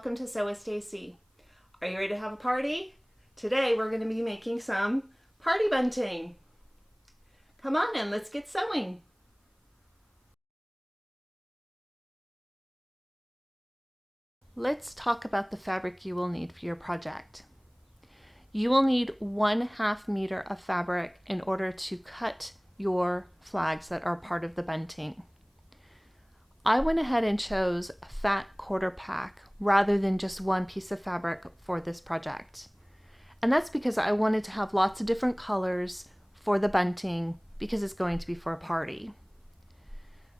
welcome to Sew with Stacy. Are you ready to have a party? Today we're going to be making some party bunting. Come on in, let's get sewing. Let's talk about the fabric you will need for your project. You will need 1/2 meter of fabric in order to cut your flags that are part of the bunting. I went ahead and chose a fat quarter pack rather than just one piece of fabric for this project. And that's because I wanted to have lots of different colors for the bunting because it's going to be for a party.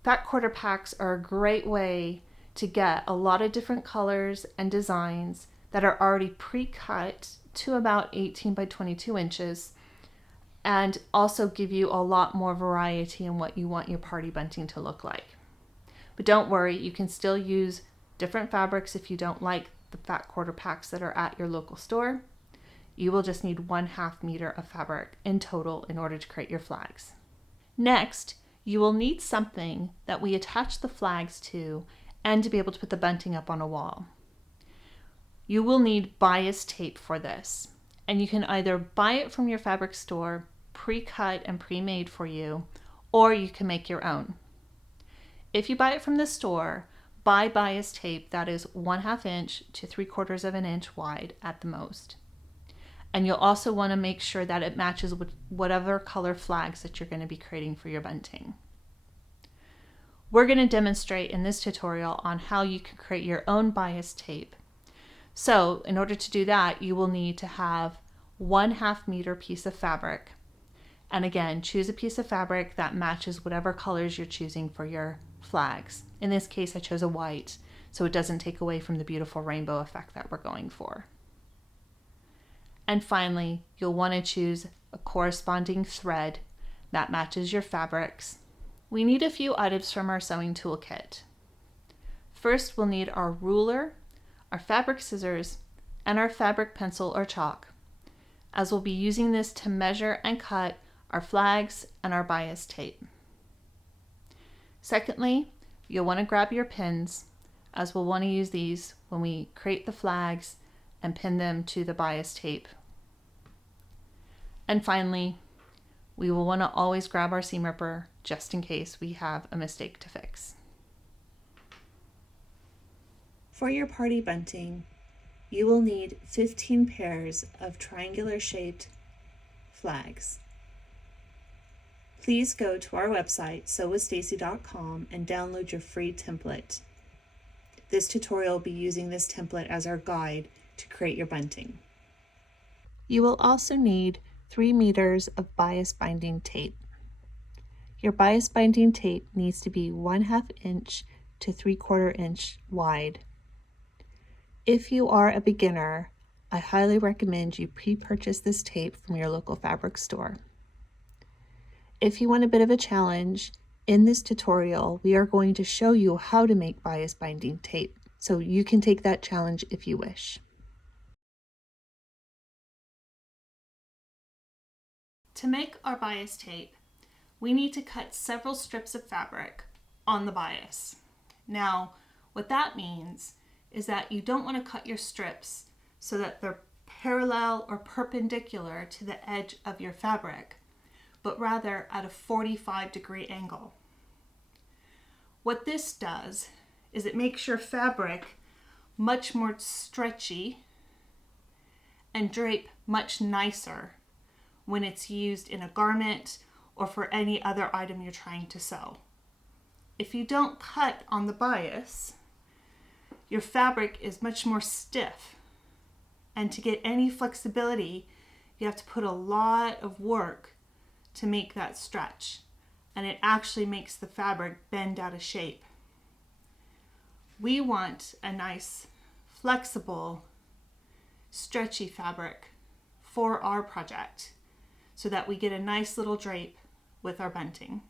Fat quarter packs are a great way to get a lot of different colors and designs that are already pre-cut to about 18 by 22 inches and also give you a lot more variety in what you want your party bunting to look like. But don't worry, you can still use different fabrics if you don't like the fat quarter packs that are at your local store. You will just need 1/2 meter of fabric in total in order to create your flags. Next, you will need something that we attach the flags to and to be able to put the bunting up on a wall. You will need bias tape for this, and you can either buy it from your fabric store, pre-cut and pre-made for you, or you can make your own. If you buy it from the store, buy bias tape that is 1/2 inch to 3/4 of an inch wide at the most. And you'll also want to make sure that it matches with whatever color flags that you're going to be creating for your bunting. We're going to demonstrate in this tutorial on how you can create your own bias tape. So in order to do that, you will need to have 1/2 meter piece of fabric. And again, choose a piece of fabric that matches whatever colors you're choosing for your flags. In this case, I chose a white, so it doesn't take away from the beautiful rainbow effect that we're going for. And finally, you'll want to choose a corresponding thread that matches your fabrics. We need a few items from our sewing toolkit. First, we'll need our ruler, our fabric scissors, and our fabric pencil or chalk, as we'll be using this to measure and cut our flags and our bias tape. Secondly, you'll want to grab your pins, as we'll want to use these when we create the flags and pin them to the bias tape. And finally, we will want to always grab our seam ripper just in case we have a mistake to fix. For your party bunting, you will need 15 pairs of triangular shaped flags. Please go to our website, sewwithstacy.com, and download your free template. This tutorial will be using this template as our guide to create your bunting. You will also need 3 meters of bias binding tape. Your bias binding tape needs to be 1/2 inch to 3/4 inch wide. If you are a beginner, I highly recommend you pre-purchase this tape from your local fabric store. If you want a bit of a challenge, in this tutorial, we are going to show you how to make bias binding tape, so you can take that challenge if you wish. To make our bias tape, we need to cut several strips of fabric on the bias. Now, what that means is that you don't want to cut your strips so that they're parallel or perpendicular to the edge of your fabric, but rather at a 45-degree angle. What this does is it makes your fabric much more stretchy and drape much nicer when it's used in a garment or for any other item you're trying to sew. If you don't cut on the bias, your fabric is much more stiff, and to get any flexibility, you have to put a lot of work to make that stretch, and it actually makes the fabric bend out of shape. We want a nice, flexible, stretchy fabric for our project so that we get a nice little drape with our bunting.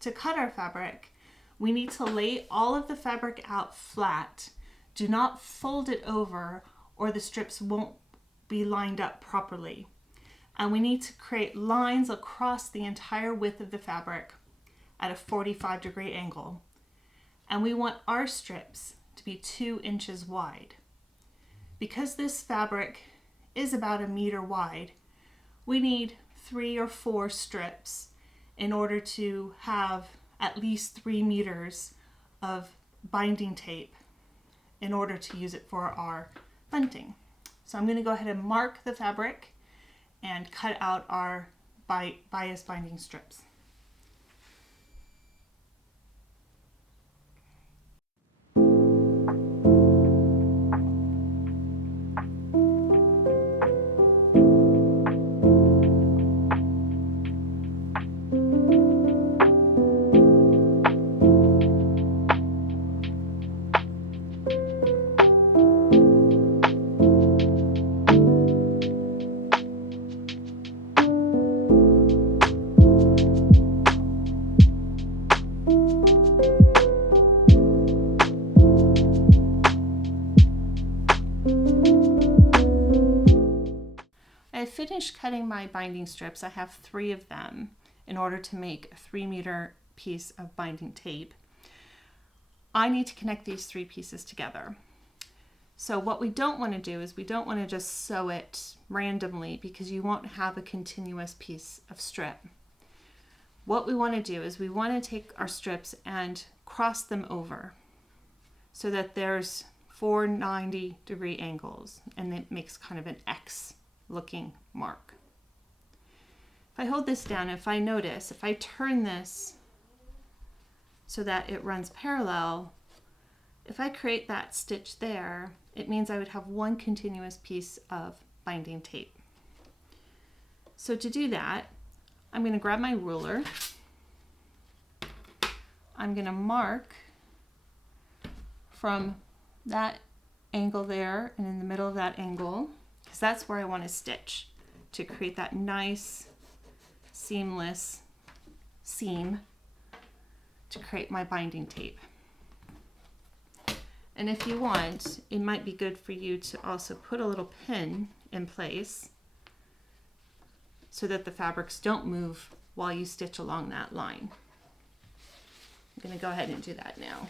To cut our fabric, we need to lay all of the fabric out flat. Do not fold it over or the strips won't be lined up properly. And we need to create lines across the entire width of the fabric at a 45-degree angle. And we want our strips to be 2 inches wide. Because this fabric is about 1 meter wide, we need 3 or 4 strips in order to have at least 3 meters of binding tape in order to use it for our bunting. So I'm going to go ahead and mark the fabric and cut out our bias binding strips. I finished cutting my binding strips. I have 3 of them in order to make a 3-meter piece of binding tape. I need to connect these 3 pieces together. So what we don't want to do is we don't want to just sew it randomly because you won't have a continuous piece of strip. What we want to do is we want to take our strips and cross them over so that there's 4 90-degree angles, and it makes kind of an X looking mark. If I hold this down, if I notice, if I turn this so that it runs parallel, if I create that stitch there, it means I would have 1 continuous piece of binding tape. So to do that, I'm going to grab my ruler. I'm going to mark from that angle there and in the middle of that angle, because that's where I want to stitch to create that nice seamless seam to create my binding tape. And if you want, it might be good for you to also put a little pin in place so that the fabrics don't move while you stitch along that line. I'm going to go ahead and do that now.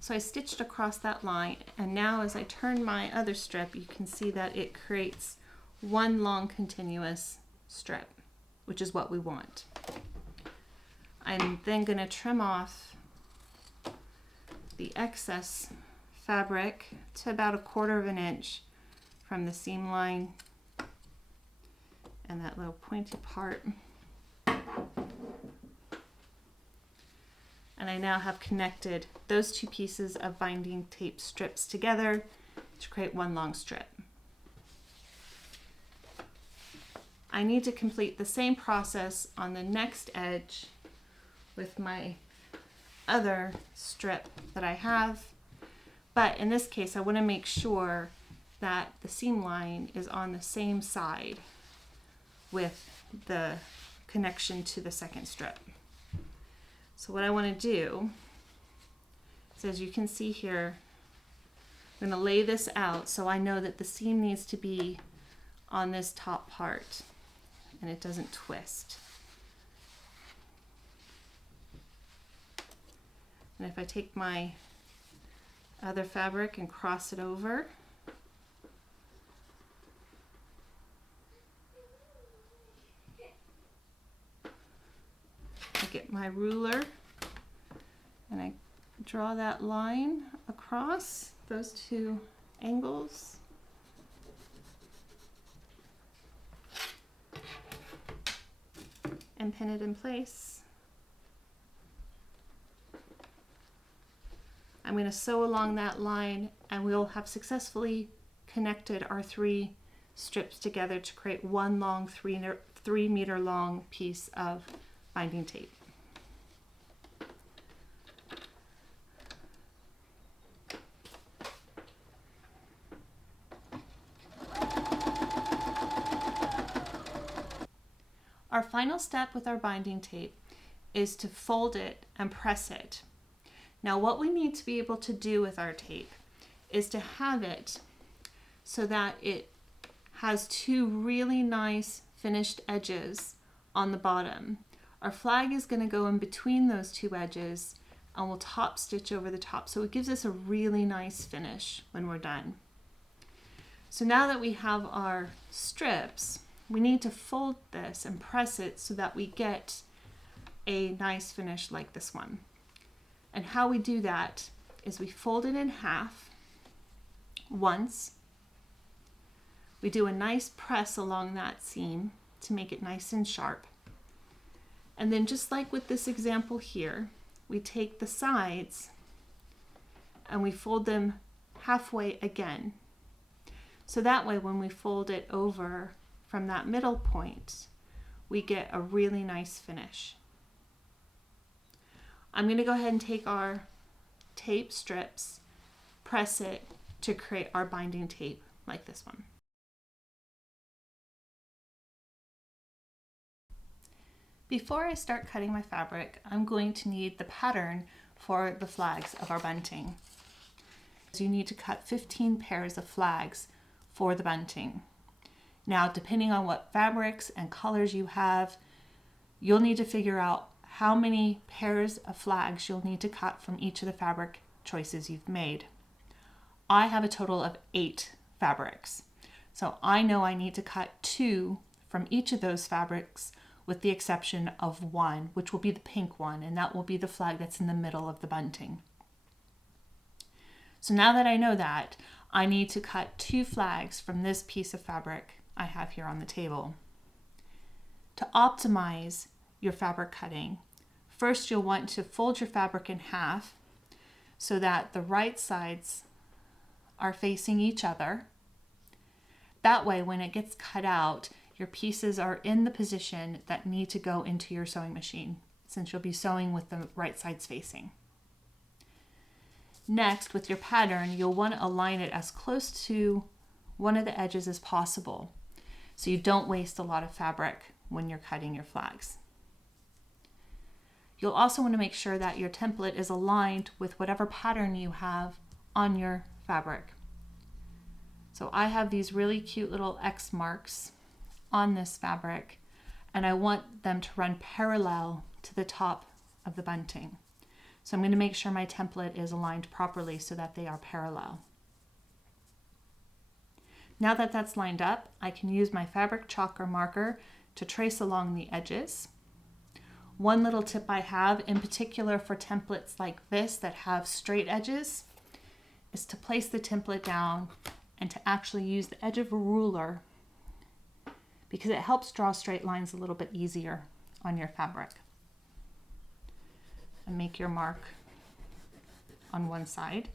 So I stitched across that line, and now as I turn my other strip, you can see that it creates 1 long continuous strip, which is what we want. I'm then going to trim off the excess fabric to about 1/4 of an inch from the seam line and that little pointy part. And I now have connected those 2 pieces of binding tape strips together to create 1 long strip. I need to complete the same process on the next edge with my other strip that I have, but in this case I want to make sure that the seam line is on the same side with the connection to the second strip. So what I want to do is, as you can see here, I'm going to lay this out so I know that the seam needs to be on this top part and it doesn't twist. And if I take my other fabric and cross it over, I get my ruler and I draw that line across those 2 angles. And pin it in place. I'm going to sew along that line, and we'll have successfully connected our 3 strips together to create 1 long 3 meter long piece of binding tape. Our final step with our binding tape is to fold it and press it. Now what we need to be able to do with our tape is to have it so that it has two really nice finished edges on the bottom. Our flag is going to go in between those two edges and we'll top stitch over the top. So it gives us a really nice finish when we're done. So now that we have our strips, we need to fold this and press it so that we get a nice finish like this one. And how we do that is we fold it in half once. We do a nice press along that seam to make it nice and sharp. And then just like with this example here, we take the sides and we fold them halfway again. So that way when we fold it over from that middle point, we get a really nice finish. I'm going to go ahead and take our tape strips, press it to create our binding tape like this one. Before I start cutting my fabric, I'm going to need the pattern for the flags of our bunting. So you need to cut 15 pairs of flags for the bunting. Now, depending on what fabrics and colors you have, you'll need to figure out how many pairs of flags you'll need to cut from each of the fabric choices you've made. I have a total of 8 fabrics. So I know I need to cut 2 from each of those fabrics with the exception of one, which will be the pink one, and that will be the flag that's in the middle of the bunting. So now that I know that, I need to cut 2 flags from this piece of fabric I have here on the table. To optimize your fabric cutting, first you'll want to fold your fabric in half so that the right sides are facing each other. That way when it gets cut out, your pieces are in the position that need to go into your sewing machine, since you'll be sewing with the right sides facing. Next, with your pattern, you'll want to align it as close to one of the edges as possible, so you don't waste a lot of fabric when you're cutting your flags. You'll also want to make sure that your template is aligned with whatever pattern you have on your fabric. So I have these really cute little X marks on this fabric, and I want them to run parallel to the top of the bunting. So I'm going to make sure my template is aligned properly so that they are parallel. Now that that's lined up, I can use my fabric chalk or marker to trace along the edges. One little tip I have, in particular for templates like this that have straight edges, is to place the template down and to actually use the edge of a ruler, because it helps draw straight lines a little bit easier on your fabric. And make your mark on one side.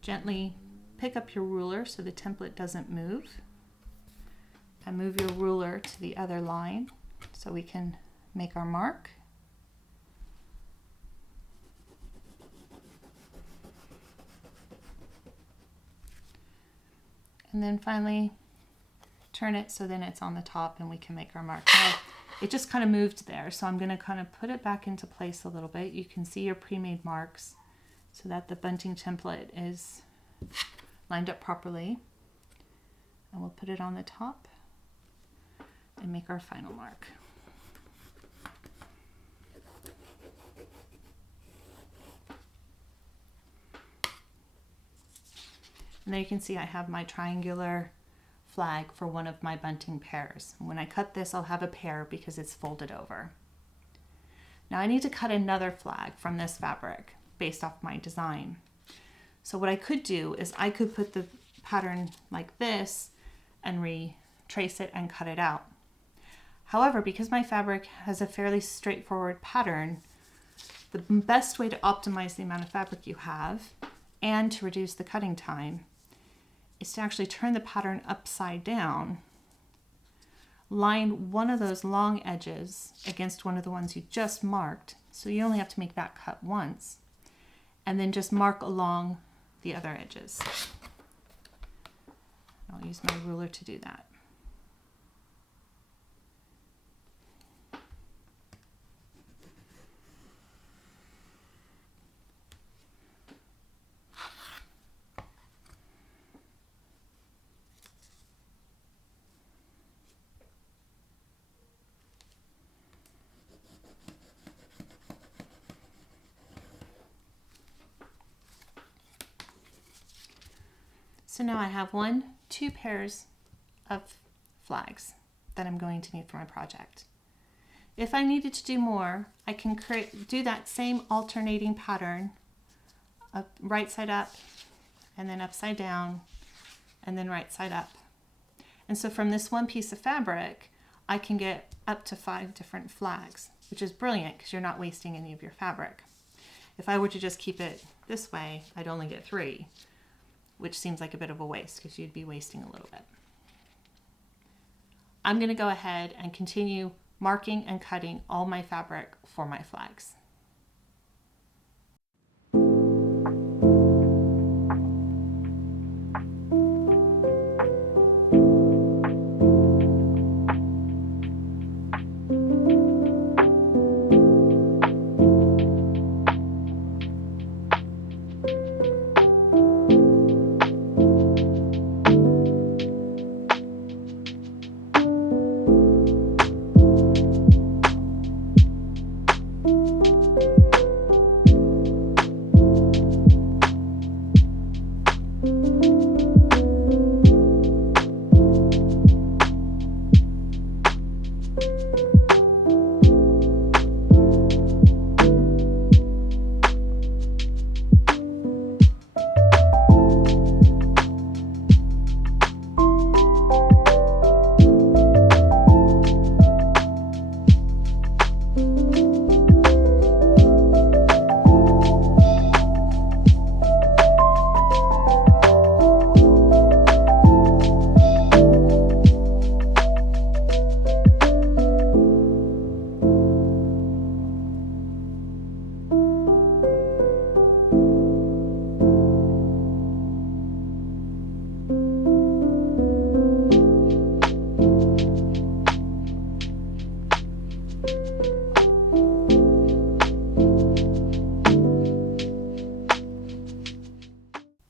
Gently pick up your ruler so the template doesn't move, and move your ruler to the other line so we can make our mark. And then finally turn it so then it's on the top and we can make our mark. Now, it just kind of moved there, so I'm going to kind of put it back into place a little bit. You can see your pre-made marks so that the bunting template is lined up properly. And we'll put it on the top and make our final mark. And there you can see I have my triangular flag for one of my bunting pairs. When I cut this, I'll have a pair because it's folded over. Now I need to cut another flag from this fabric based off my design. So what I could do is I could put the pattern like this and retrace it and cut it out. However, because my fabric has a fairly straightforward pattern, the best way to optimize the amount of fabric you have and to reduce the cutting time is to actually turn the pattern upside down, line one of those long edges against one of the ones you just marked, so you only have to make that cut once, and then just mark along the other edges. I'll use my ruler to do that. So now I have two pairs of flags that I'm going to need for my project. If I needed to do more, I can do that same alternating pattern, right side up, and then upside down, and then right side up. And so from this one piece of fabric, I can get up to 5 different flags, which is brilliant because you're not wasting any of your fabric. If I were to just keep it this way, I'd only get 3, which seems like a bit of a waste because you'd be wasting a little bit. I'm going to go ahead and continue marking and cutting all my fabric for my flags.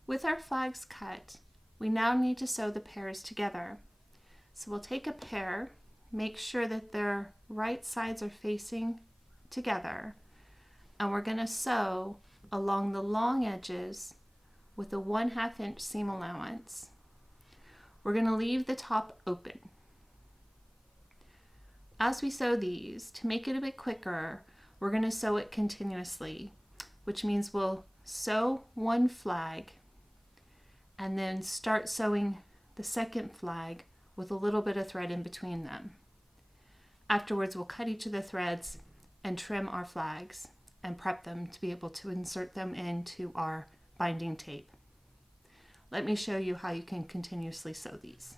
With our flags cut, we now need to sew the pairs together. So we'll take a pair, make sure that their right sides are facing together, and we're going to sew along the long edges with a 1/2 inch seam allowance. We're going to leave the top open. As we sew these, to make it a bit quicker, we're going to sew it continuously, which means we'll sew one flag and then start sewing the second flag with a little bit of thread in between them. Afterwards, we'll cut each of the threads and trim our flags and prep them to be able to insert them into our binding tape. Let me show you how you can continuously sew these.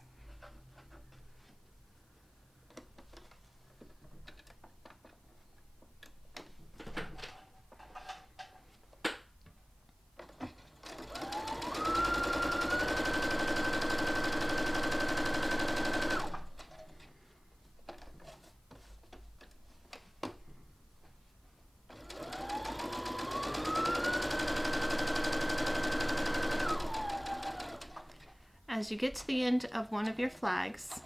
As you get to the end of one of your flags,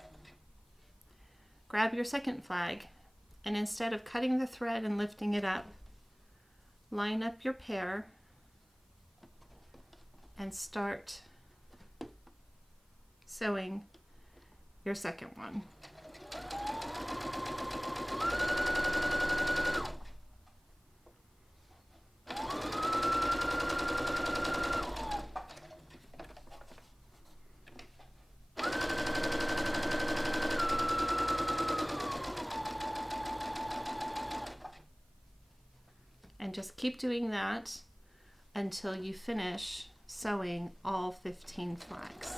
grab your second flag, and instead of cutting the thread and lifting it up, line up your pair and start sewing your second one. And just keep doing that until you finish sewing all 15 flags.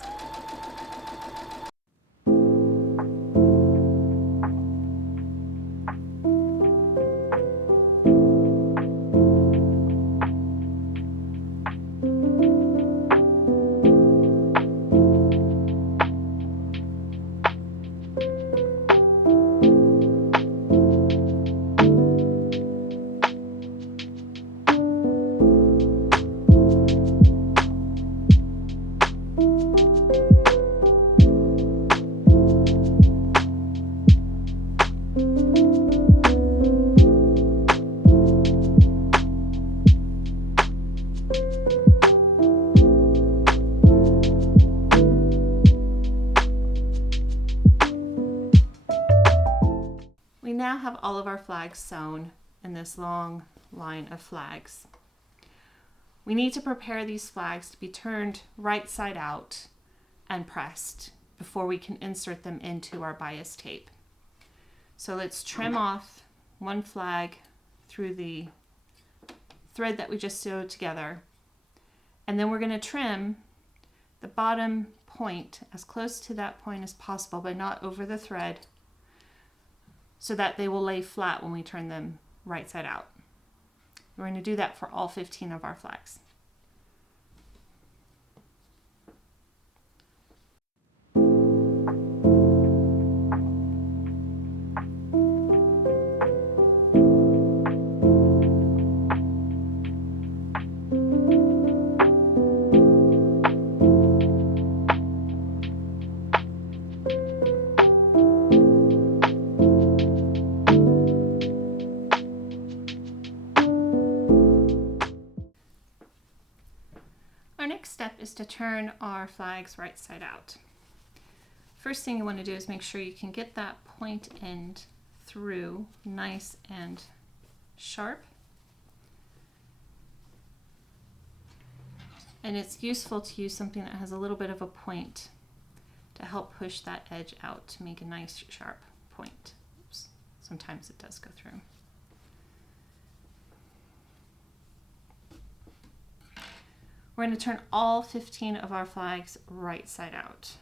of our flags sewn in this long line of flags. We need to prepare these flags to be turned right side out and pressed before we can insert them into our bias tape. So let's trim off one flag through the thread that we just sewed together. And then we're going to trim the bottom point as close to that point as possible, but not over the thread, so that they will lay flat when we turn them right side out. We're going to do that for all 15 of our flags. Our next step is to turn our flags right side out. First thing you want to do is make sure you can get that point end through nice and sharp. And it's useful to use something that has a little bit of a point to help push that edge out to make a nice sharp point. Oops. Sometimes it does go through. We're going to turn all 15 of our flags right side out.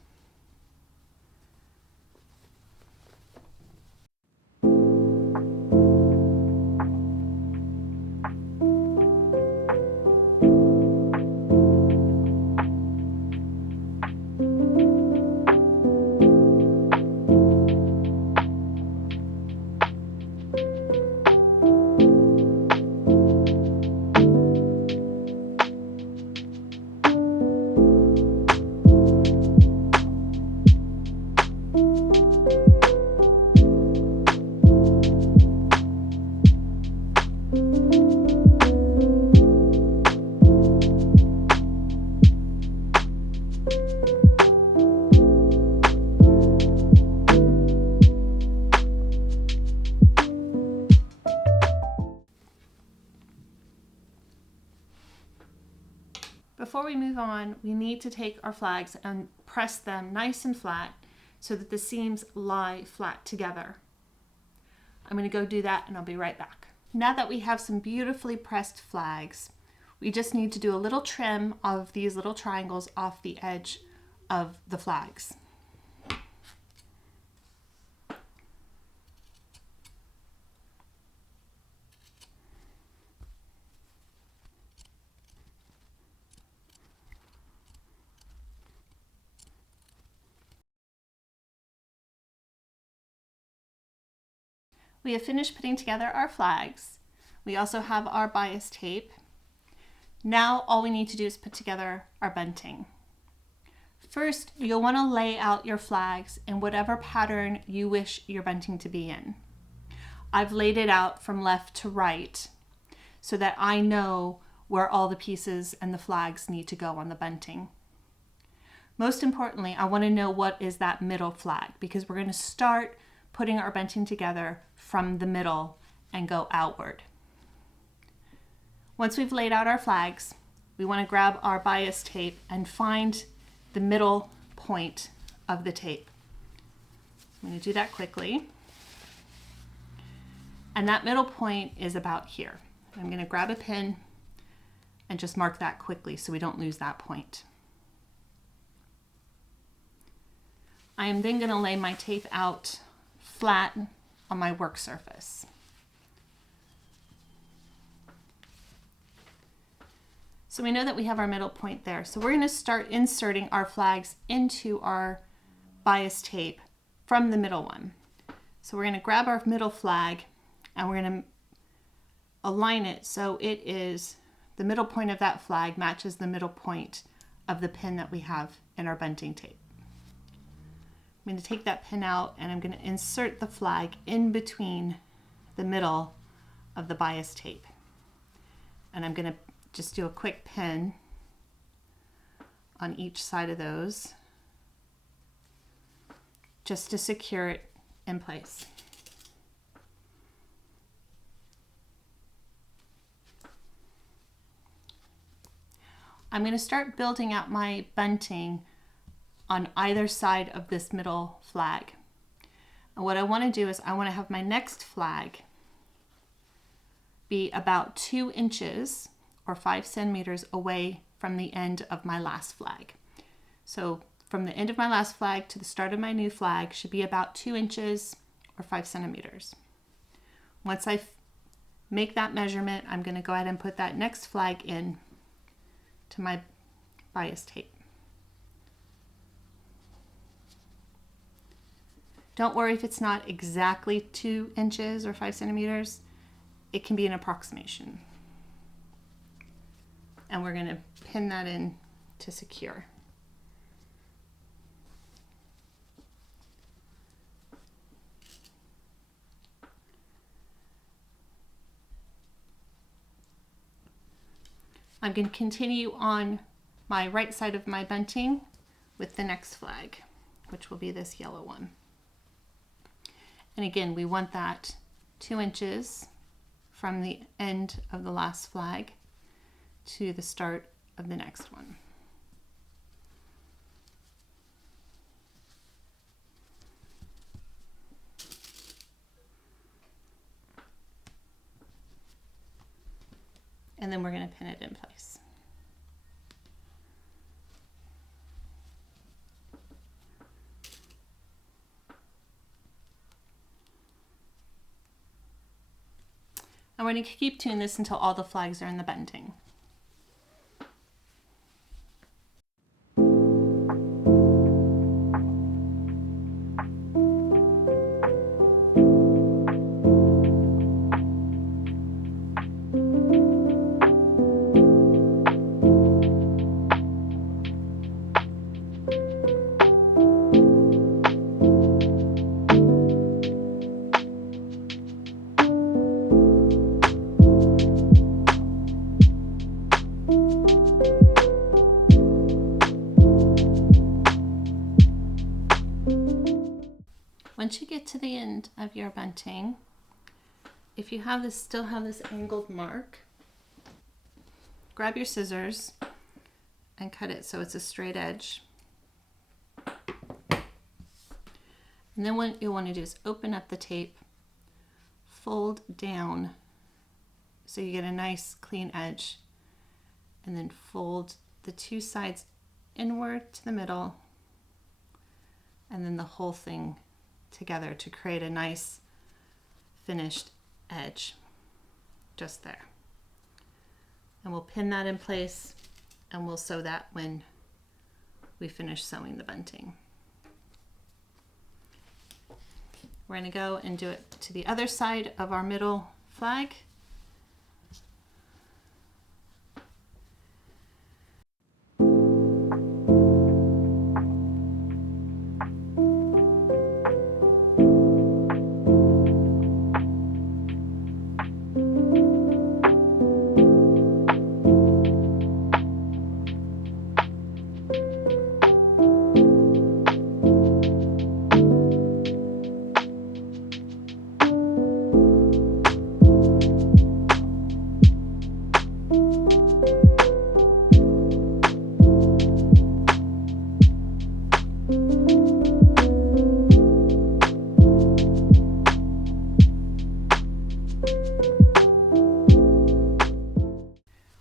Before we move on, we need to take our flags and press them nice and flat so that the seams lie flat together. I'm going to go do that and I'll be right back. Now that we have some beautifully pressed flags, we just need to do a little trim of these little triangles off the edge of the flags. We have finished putting together our flags. We also have our bias tape. Now all we need to do is put together our bunting. First, you'll want to lay out your flags in whatever pattern you wish your bunting to be in. I've laid it out from left to right so that I know where all the pieces and the flags need to go on the bunting. Most importantly, I want to know what is that middle flag, because we're going to start putting our bunting together from the middle and go outward. Once we've laid out our flags, we want to grab our bias tape and find the middle point of the tape. I'm going to do that quickly. And that middle point is about here. I'm going to grab a pin and just mark that quickly so we don't lose that point. I am then going to lay my tape out flat on my work surface. So we know that we have our middle point there. So we're going to start inserting our flags into our bias tape from the middle one. So we're going to grab our middle flag and we're going to align it so it is the middle point of that flag matches the middle point of the pin that we have in our bunting tape. I'm going to take that pin out and I'm going to insert the flag in between the middle of the bias tape. And I'm going to just do a quick pin on each side of those just to secure it in place. I'm going to start building out my bunting on either side of this middle flag. And what I want to do is I want to have my next flag be about 2 inches or 5 centimeters away from the end of my last flag. So from the end of my last flag to the start of my new flag should be about 2 inches or 5 centimeters. Once I make that measurement, I'm going to go ahead and put that next flag in to my bias tape. Don't worry if it's not exactly 2 inches or 5 centimeters. It can be an approximation. And we're going to pin that in to secure. I'm going to continue on my right side of my bunting with the next flag, which will be this yellow one. And again, we want that 2 inches from the end of the last flag to the start of the next one. And then we're going to pin it in place. And we're going to keep doing this until all the flags are in the bunting. Once you get to the end of your bunting, if you have this, still have this angled mark, grab your scissors and cut it so it's a straight edge. And then what you'll want to do is open up the tape, fold down so you get a nice clean edge, and then fold the 2 sides inward to the middle, and then the whole thing together to create a nice finished edge just there. And we'll pin that in place and we'll sew that when we finish sewing the bunting. We're going to go and do it to the other side of our middle flag.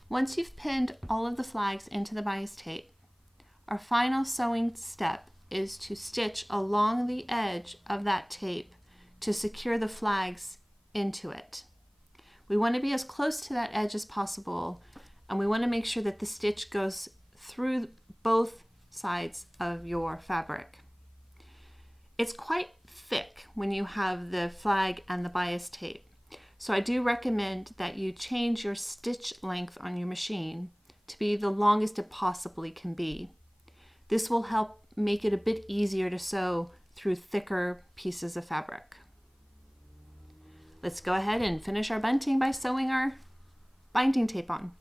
Once you've pinned all of the flags into the bias tape, our final sewing step is to stitch along the edge of that tape to secure the flags into it. We want to be as close to that edge as possible, and we want to make sure that the stitch goes through both sides of your fabric. It's quite thick when you have the flag and the bias tape. So I do recommend that you change your stitch length on your machine to be the longest it possibly can be. This will help make it a bit easier to sew through thicker pieces of fabric. Let's go ahead and finish our bunting by sewing our binding tape on.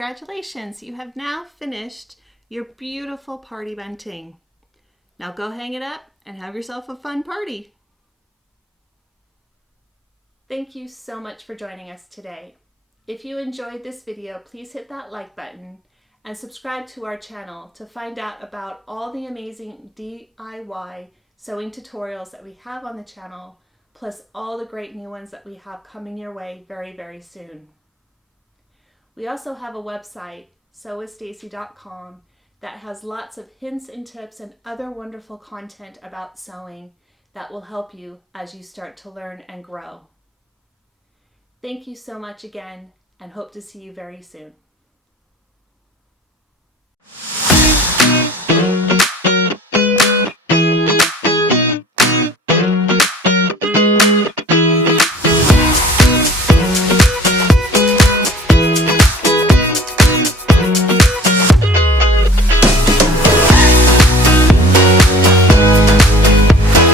congratulations! You have now finished your beautiful party bunting. Now go hang it up and have yourself a fun party. Thank you so much for joining us today. If you enjoyed this video, please hit that like button and subscribe to our channel to find out about all the amazing DIY sewing tutorials that we have on the channel, plus all the great new ones that we have coming your way very, very soon. We also have a website, sewwithstacy.com, that has lots of hints and tips and other wonderful content about sewing that will help you as you start to learn and grow. Thank you so much again, and hope to see you very soon.